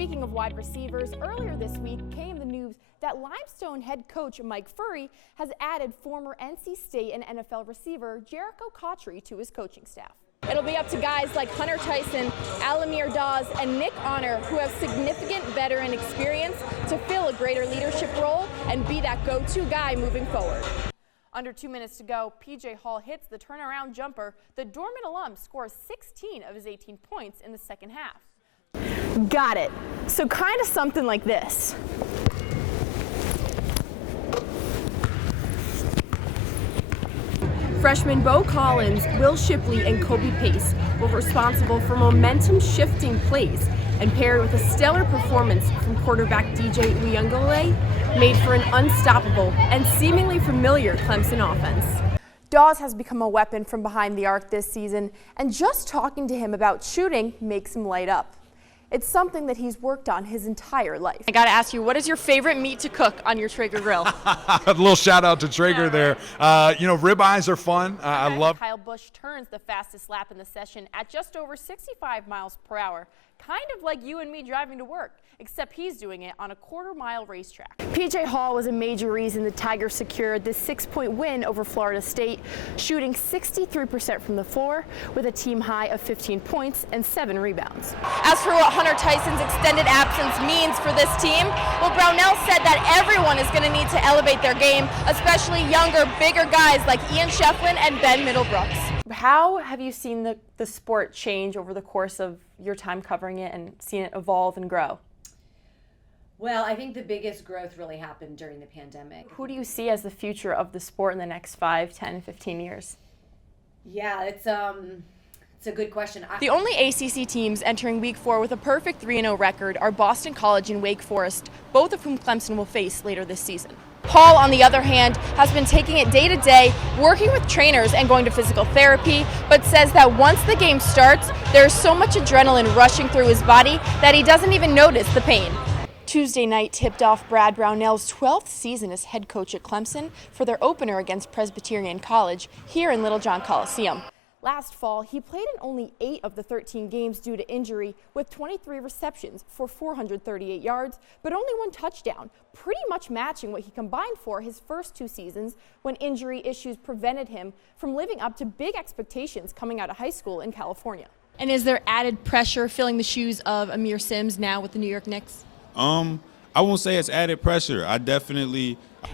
Speaking of wide receivers, earlier this week came the news that Limestone head coach Mike Furry has added former NC State and NFL receiver Jericho Cotchery to his coaching staff. It'll be up to guys like Hunter Tyson, Alamir Dawes, and Nick Honor, who have significant veteran experience, to fill a greater leadership role and be that go-to guy moving forward. Under 2 minutes to go, PJ Hall hits the turnaround jumper. The Dorman alum scores 16 of his 18 points in the second half. Got it. So kind of something like this. Freshmen Bo Collins, Will Shipley, and Kobe Pace were responsible for momentum-shifting plays, and paired with a stellar performance from quarterback DJ Uyunglele, made for an unstoppable and seemingly familiar Clemson offense. Dawes has become a weapon from behind the arc this season, and just talking to him about shooting makes him light up. It's something that he's worked on his entire life. I gotta ask you, what is your favorite meat to cook on your Traeger grill? A little shout out to Traeger there. Ribeyes are fun. I love. Kyle Busch turns the fastest lap in the session at just over 65 miles per hour. Kind of like you and me driving to work, except he's doing it on a quarter-mile racetrack. PJ Hall was a major reason the Tigers secured this 6-point win over Florida State, shooting 63% from the floor with a team high of 15 points and 7 rebounds. As for what Hunter Tyson's extended absence means for this team, well, Brownell said that everyone is going to need to elevate their game, especially younger, bigger guys like Ian Shefflin and Ben Middlebrooks. How have you seen the sport change over the course of your time covering it and seen it evolve and grow? Well, I think the biggest growth really happened during the pandemic. Who do you see as the future of the sport in the next 5, 10, 15 years? Yeah, it's a good question. The only ACC teams entering Week 4 with a perfect 3-0 record are Boston College and Wake Forest, both of whom Clemson will face later this season. Paul, on the other hand, has been taking it day to day, working with trainers and going to physical therapy, but says that once the game starts, there's so much adrenaline rushing through his body that he doesn't even notice the pain. Tuesday night tipped off Brad Brownell's 12th season as head coach at Clemson for their opener against Presbyterian College here in Littlejohn Coliseum. Last fall, he played in only 8 of the 13 games due to injury, with 23 receptions for 438 yards, but only 1 touchdown, pretty much matching what he combined for his first 2 seasons when injury issues prevented him from living up to big expectations coming out of high school in California. And is there added pressure filling the shoes of Amir Sims now with the New York Knicks? I won't say it's added pressure.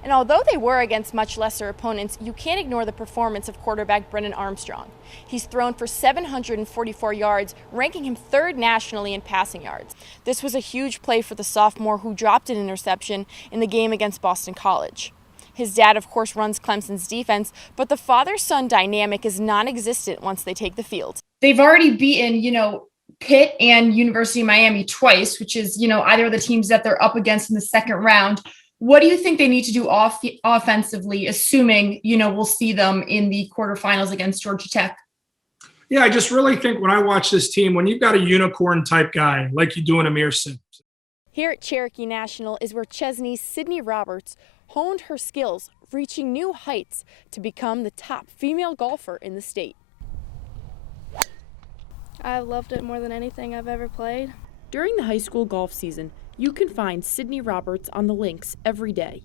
And although they were against much lesser opponents, you can't ignore the performance of quarterback Brennan Armstrong. He's thrown for 744 yards, ranking him 3rd nationally in passing yards. This was a huge play for the sophomore, who dropped an interception in the game against Boston College. His dad, of course, runs Clemson's defense, but the father-son dynamic is non-existent once they take the field. They've already beaten, Pitt and University of Miami twice, which is, either of the teams that they're up against in the second round. What do you think they need to do offensively, assuming, we'll see them in the quarterfinals against Georgia Tech? Yeah, I just really think when I watch this team, when you've got a unicorn type guy like you do in Amir Sims. Here at Cherokee National is where Chesney's Sydney Roberts honed her skills, reaching new heights to become the top female golfer in the state. I loved it more than anything I've ever played. During the high school golf season, you can find Sydney Roberts on the links every day.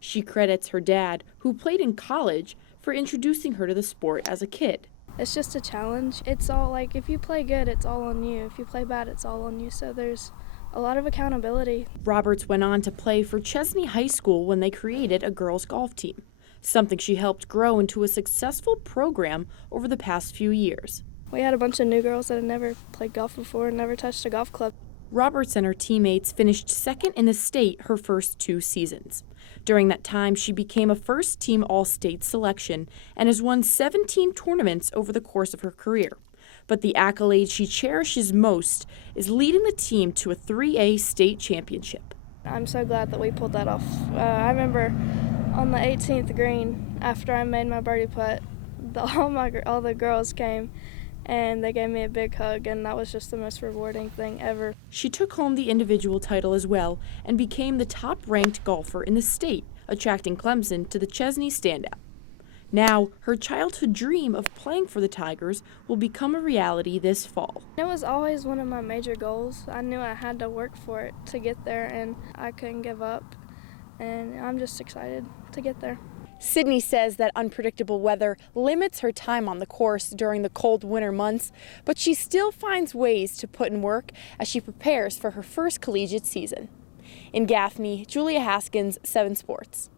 She credits her dad, who played in college, for introducing her to the sport as a kid. It's just a challenge. It's all like, if you play good, it's all on you. If you play bad, it's all on you. So there's a lot of accountability. Roberts went on to play for Chesney High School when they created a girls' golf team, something she helped grow into a successful program over the past few years. We had a bunch of new girls that had never played golf before and never touched a golf club. Roberts and her teammates finished 2nd in the state her first 2 seasons. During that time, she became a first-team All-State selection and has won 17 tournaments over the course of her career. But the accolade she cherishes most is leading the team to a 3A state championship. I'm so glad that we pulled that off. I remember on the 18th green, after I made my birdie putt, all the girls came and they gave me a big hug, and that was just the most rewarding thing ever. She took home the individual title as well and became the top-ranked golfer in the state, attracting Clemson to the Chesney Standout. Now, her childhood dream of playing for the Tigers will become a reality this fall. It was always one of my major goals. I knew I had to work for it to get there, and I couldn't give up. And I'm just excited to get there. Sydney says that unpredictable weather limits her time on the course during the cold winter months, but she still finds ways to put in work as she prepares for her first collegiate season. In Gaffney, Julia Haskins, 7 Sports.